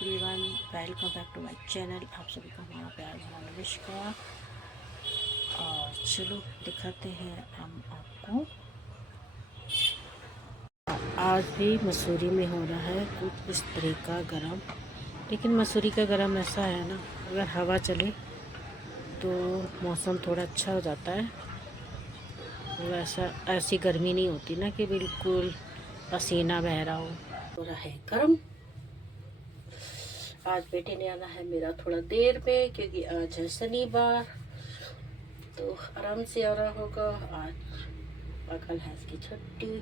Everyone, welcome back to my channel. आप सभी को हमारा प्यार भरा नमस्कार। और चलो दिखाते हैं हम आपको। आज भी मसूरी में हो रहा है कुछ इस तरह का गरम, लेकिन मसूरी का गरम ऐसा है ना, अगर हवा चले तो मौसम थोड़ा अच्छा हो जाता है। वैसा ऐसी गर्मी नहीं होती ना कि बिल्कुल पसीना बह रहा हो रहा है गरम। आज बेटे ने आना है मेरा थोड़ा देर में, क्योंकि आज है शनिवार, तो आराम से आ रहा होगा। आज कल है इसकी छुट्टी।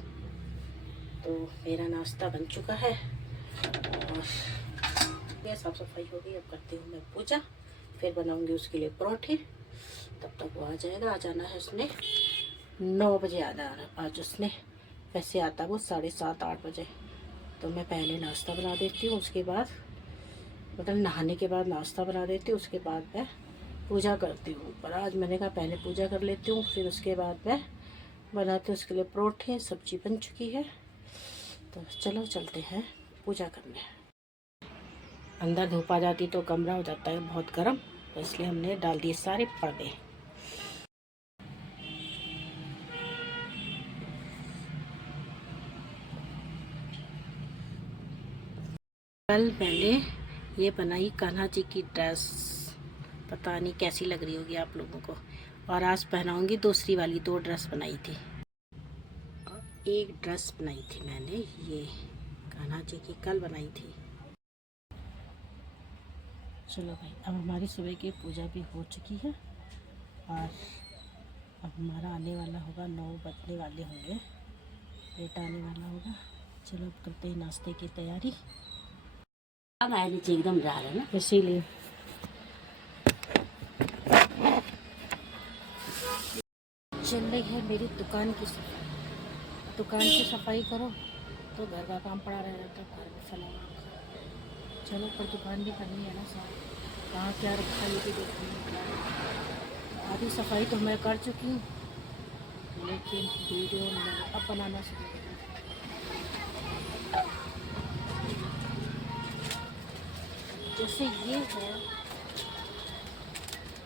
तो मेरा नाश्ता बन चुका है और साफ सफाई हो गई। अब करती हूँ मैं पूजा, फिर बनाऊंगी उसके लिए परोठे। तब तक वो आ जाएगा। आ जाना है उसने 9 बजे आना आज उसने। वैसे आता वो 7:30-8 बजे। तो मैं पहले नाश्ता बना देती हूँ, उसके बाद मतलब नहाने के बाद नाश्ता बना देती हूँ, उसके बाद मैं पूजा करती हूँ। पर आज मैंने कहा पहले पूजा कर लेती हूँ, फिर उसके बाद मैं बनाती हूँ उसके लिए परोठे। सब्जी बन चुकी है, तो चलो चलते हैं पूजा करने। अंदर धूप आ जाती तो कमरा हो जाता है बहुत गर्म, तो इसलिए हमने डाल दिए सारे पर्दे। कल मैंने ये बनाई कान्हा जी की ड्रेस, पता नहीं कैसी लग रही होगी आप लोगों को। और आज पहनाऊंगी दूसरी वाली। 2 ड्रेस बनाई थी। एक ड्रेस बनाई थी मैंने ये कान्हा जी की, कल बनाई थी। चलो भाई, अब हमारी सुबह की पूजा भी हो चुकी है और अब हमारा आने वाला होगा, 9 बजने वाले होंगे, बेटा आने वाला होगा। चलो अब करते हैं नाश्ते की तैयारी। अब आए नीचे एकदम जा रहे हैं ना, इसीलिए चल रही है मेरी दुकान की सफाई। दुकान की सफाई करो तो घर का काम पड़ा रह जाता है, घर में फैला। चलो पर दुकान भी करनी है ना साहब, कहाँ क्या रखा ये भी देखनी है। आधी सफाई तो मैं कर चुकी हूँ, लेकिन वीडियो मैं अब बनाना शुरू करूँ। जैसे ये है,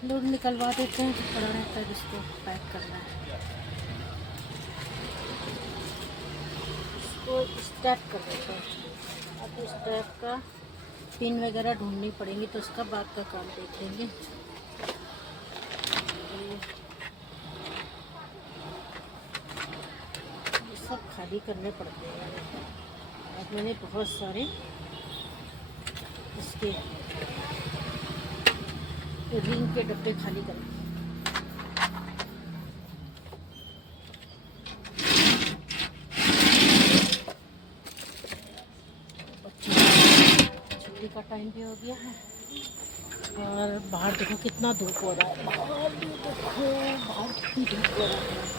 लोग निकलवा देते हैं, तो पड़ा रहता है जिसको पैक करना है, इसको स्टेप कर देते हैं। अब स्टेप का पिन वगैरह ढूंढनी पड़ेंगी, तो उसका बाद का काम देख लेंगे। ये सब खाली करने पड़ते हैं। अब मैंने बहुत सारे इसके रिंग के डब्बे खाली कर। छुट्टी का टाइम भी हो गया है और बाहर देखो कितना धूप हो रहा है। बाहर भी देखो, बाहर कितनी धूप हो रहा है।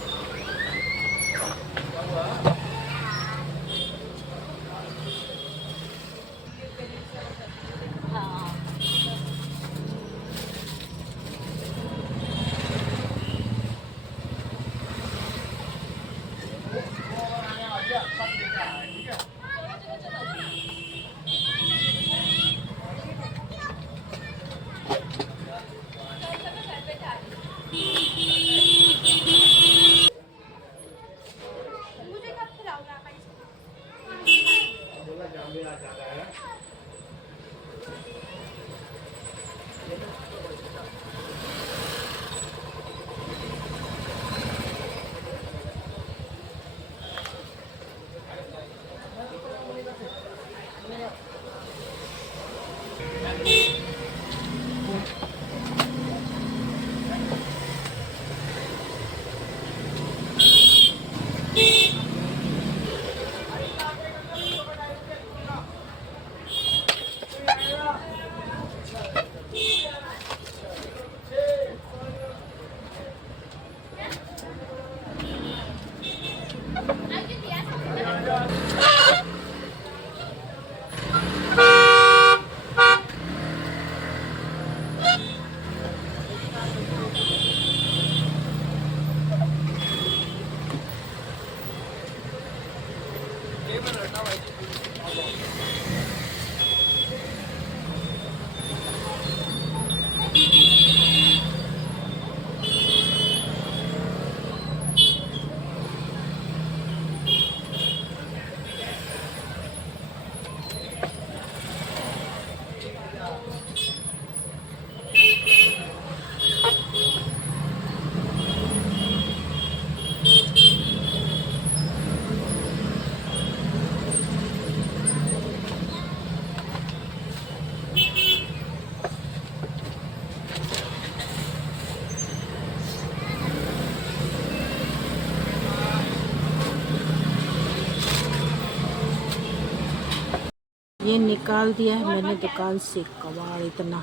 ये निकाल दिया है मैंने दुकान से कबाड़ इतना।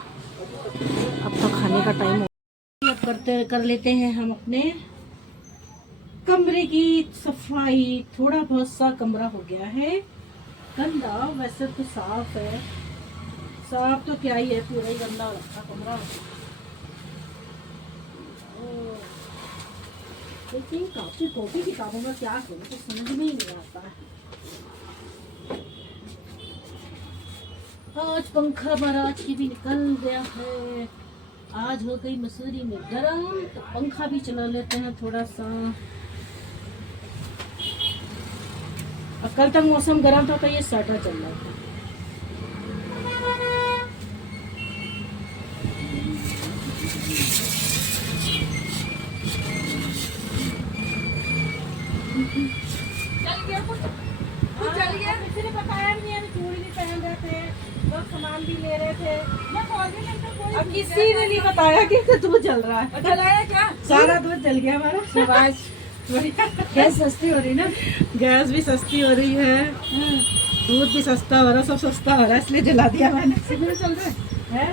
अब तो खाने का टाइम हो, अब कर लेते हैं हम अपने कमरे की सफाई। थोड़ा बहुत सा कमरा हो गया है गंदा, वैसे तो साफ है। साफ तो क्या ही है, पूरा ही गंदा रखा कमरा। लेकिन कॉपी किताबों में क्या करूँ तो समझ में ही नहीं आता है। आज पंखा महाराज की भी निकल गया है। आज हो गई मसूरी में गरम, तो पंखा भी चला लेते हैं थोड़ा सा। और कल तक मौसम गर्म था तो ये सर्टा चल रहा था। चल गया किसी ने बताया नहीं, अभी चूड़ी नहीं पहन रहे थे, लोग सामान भी ले रहे थे। अब किसी ने नहीं बताया कि दूध जल रहा है। जलाया क्या? सारा दूध जल गया हमारा। शाबाश, गैस सस्ती हो रही ना, गैस भी सस्ती हो रही है, दूध भी सस्ता हो रहा, सब सस्ता हो रहा है, इसलिए जला दिया मैंने। सिविल चल रहा है?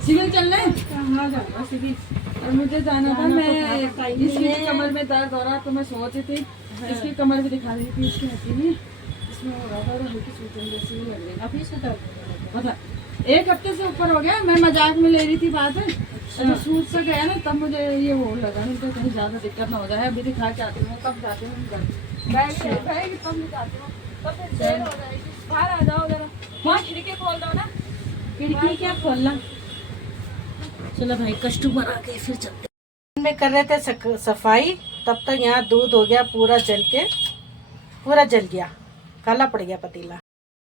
सिविल चल रहा है? कहाँ जाना सिविल? और मुझे जाना था, मैं इसकी कमर में दर्द हो रहा तो मैं सोच रही थी इसकी कमर भी दिखा रही थी, इसकी हड्डी में इसमें हो रहा था और हल्की सूजन जैसी भी लग रही। अभी से दर्द मतलब 1 हफ्ते से ऊपर हो गया। मैं मजाक में ले रही थी बात है, तो सूज सा गया ना, तब मुझे ये वो लगा नहीं तो कहीं ज़्यादा दिक्कत ना हो जाए। अभी दिखा के आती हूँ, कब जाती हूँ घर बैग तब नहीं जाती हूँ, तब फिर देर हो जाएगी। बाहर आ जाओ जरा, वहाँ खिड़की खोल दो ना। खिड़की क्या खोलना? चलो भाई, कस्टमर आ गए, फिर चलते में कर रहे थे सफाई, तब तक यहाँ दूध हो गया पूरा जल के, पूरा जल गया, काला पड़ गया पतीला।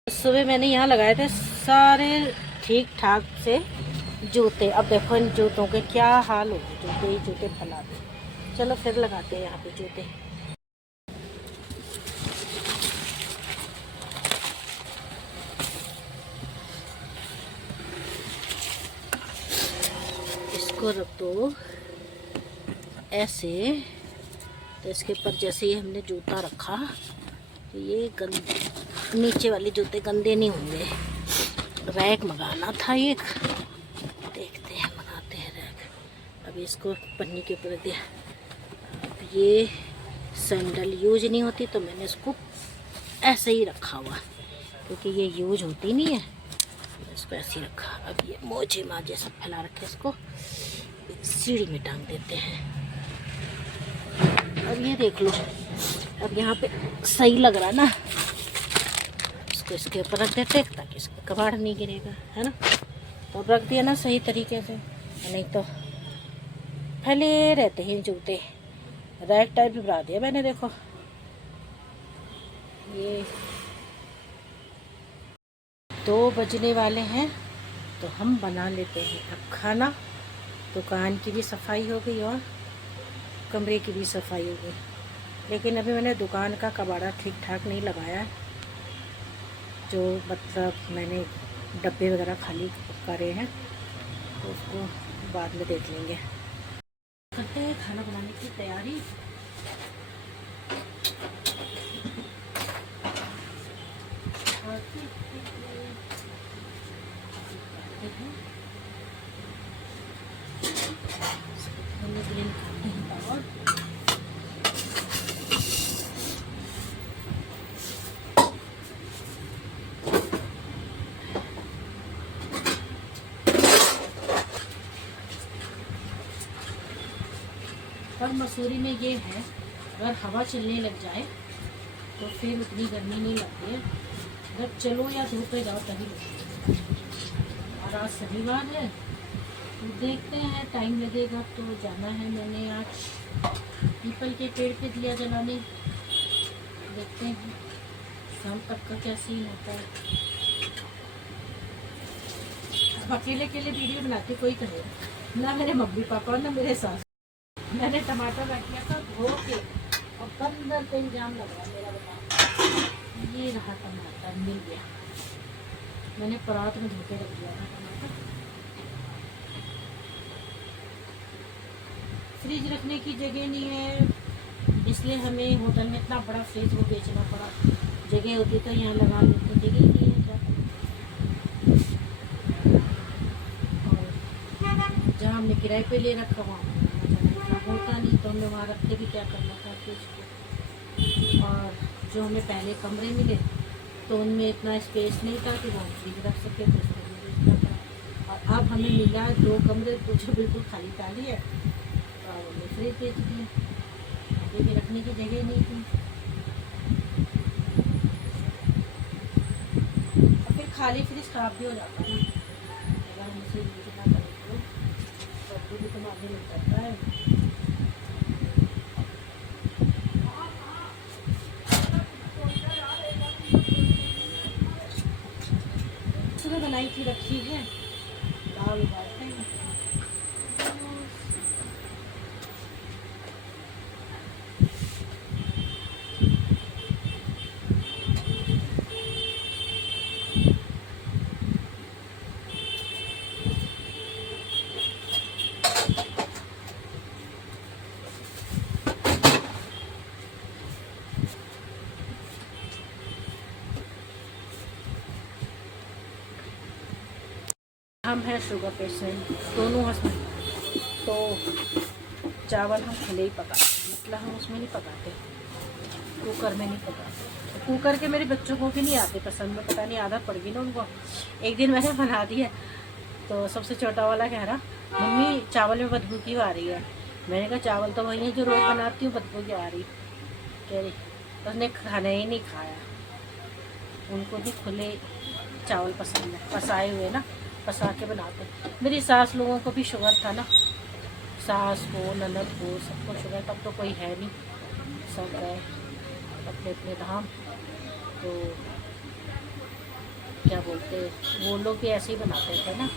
सुबह मैंने यहाँ लगाए थे सारे ठीक ठाक से जूते। अब देखो इन जूतों के क्या हाल हो गए, जूते ही जूते फैला दे। चलो फिर लगाते हैं यहाँ पे जूते। इसको रख दो ऐसे, तो इसके ऊपर जैसे ही हमने जूता रखा तो ये नीचे वाले जूते गंदे नहीं होंगे। रैक मंगाना था एक, देखते हैं मंगाते हैं रैक। अभी इसको पन्नी के ऊपर दिया। अब ये सैंडल यूज नहीं होती तो मैंने इसको ऐसे ही रखा हुआ, क्योंकि ये यूज होती नहीं है, इसको ऐसे ही रखा। अब ये मोजे माजे सब फैला रखे, इसको सीढ़ी में टांग देते हैं। अब ये देख लो, अब यहाँ पे सही लग रहा है ना, इसको इसके ऊपर रख देते ताकि इसका कबाड़ नहीं गिरेगा, है ना। तो अब रख दिया ना सही तरीके से, नहीं तो फैले रहते हैं जूते। रैक टाइप भी बना दिया मैंने, देखो ये 2 बजने वाले हैं, तो हम बना लेते हैं अब खाना। दुकान की भी सफाई हो गई और कमरे की भी सफाई हो गई, लेकिन अभी मैंने दुकान का कबाड़ा ठीक ठाक नहीं लगाया है। जो मतलब मैंने डब्बे वगैरह खाली करे हैं, तो उसको बाद में देख लेंगे। करते हैं खाना बनाने की तैयारी। पर मसूरी में ये है, अगर हवा चलने लग जाए तो फिर उतनी गर्मी नहीं लगती है, अगर चलो या धूप पे जाओ तभी लगती है। और आज शनिवार है तो देखते हैं, टाइम लगेगा तो जाना है। मैंने आज पीपल के पेड़ पे दिया जलाने, देखते हैं शाम तक का क्या सीन होता है। अब अकेले वीडियो बनाते कोई करे ना, मेरे मम्मी पापा ना मेरे साथ। मैंने टमाटर रख दिया था धो के, और बंदर पे इल्जाम लग रहा मेरा, बता ये रहा टमाटर मिल गया, मैंने परात में धो के रख दिया था टमाटर। फ्रिज रखने की जगह नहीं है, इसलिए हमें होटल में इतना बड़ा फ्रिज वो बेचना पड़ा, जगह होती तो यहाँ लगा लेते, जगह ही नहीं है क्या करें। और जहाँ हमने किराए पे ले रखा वहाँ इतना होता नहीं, तो हमने वहाँ रख के भी क्या करना था फिर उसको। और जो हमें पहले कमरे मिले तो उनमें इतना स्पेस नहीं था कि वो हम फ्रिज रख सके, तो इसलिए हमने बेचना पड़ा। और अब हमें मिला 2 कमरे तो जो बिल्कुल खाली खाली है, तो अब हमने फ्रिज बेच दिया क्योंकि रखने की जगह नहीं थी। और फिर खाली फ्रिज खराब भी हो जाता है ना, अगर हम इसे यूज ना करें तो भी तो मालूम मिल जाता है। सुबह बनाई थी रखी है, दाल उबालते हैं। हम हैं शुगर पेशेंट, दोनों हस्बैंड, तो चावल हम खुले ही पकाते, मतलब हम उसमें नहीं पकाते, कुकर में नहीं पकाते। तो कुकर के मेरे बच्चों को भी नहीं आते पसंद में, पता नहीं आदत पड़ गई ना उनको। एक दिन मैंने बना दिया तो सबसे छोटा वाला कह रहा, मम्मी चावल में बदबू क्यों आ रही है। मैंने कहा चावल तो वही है जो रोज़ बनाती हूँ, बदबू क्यों आ रही। कह रही उसने खाना ही नहीं खाया, उनको भी खुले चावल पसंद है, पसाए हुए ना, पसा के बनाते। मेरी सास लोगों को भी शुगर था ना, सास को ननद को सबको शुगर, तब तो कोई है नहीं, सब गए अपने अपने धाम। तो क्या बोलते, वो लोग भी ऐसे ही बनाते थे ना,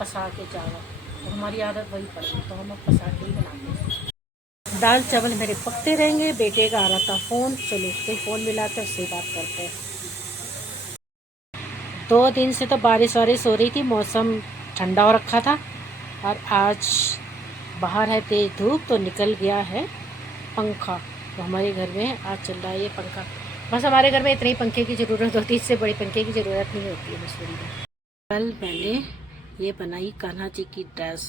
पसा के चावल, तो हमारी आदत वही पड़ गई, तो हम अब पसा के ही बनाते हैं। दाल चावल मेरे पकते रहेंगे। बेटे का आ रहा था फ़ोन, चलो उससे फ़ोन मिलाते उससे बात करते हैं। 2 दिन से तो बारिश वारिश हो रही थी, मौसम ठंडा हो रखा था, और आज बाहर है तेज़ धूप, तो निकल गया है पंखा, तो हमारे घर में आज चल रहा है ये पंखा। बस हमारे घर में इतने ही पंखे की ज़रूरत होती है, इससे बड़े पंखे की ज़रूरत नहीं होती है मसूरी में। कल मैंने ये बनाई कान्हा जी की ड्रेस,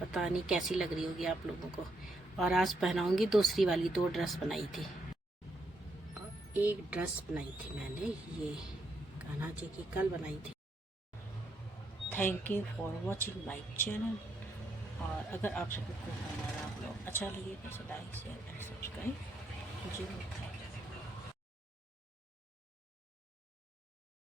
पता नहीं कैसी लग रही होगी आप लोगों को, और आज पहनाऊंगी दूसरी वाली। 2 ड्रेस बनाई थी, एक ड्रेस बनाई थी मैंने ये कान्हा जी की, कल बनाई थी। Thank you for watching my channel. और अगर आप सभी को हमारा ब्लॉग अच्छा लगे तो लाइक शेयर एंड सब्सक्राइब जरूर करें।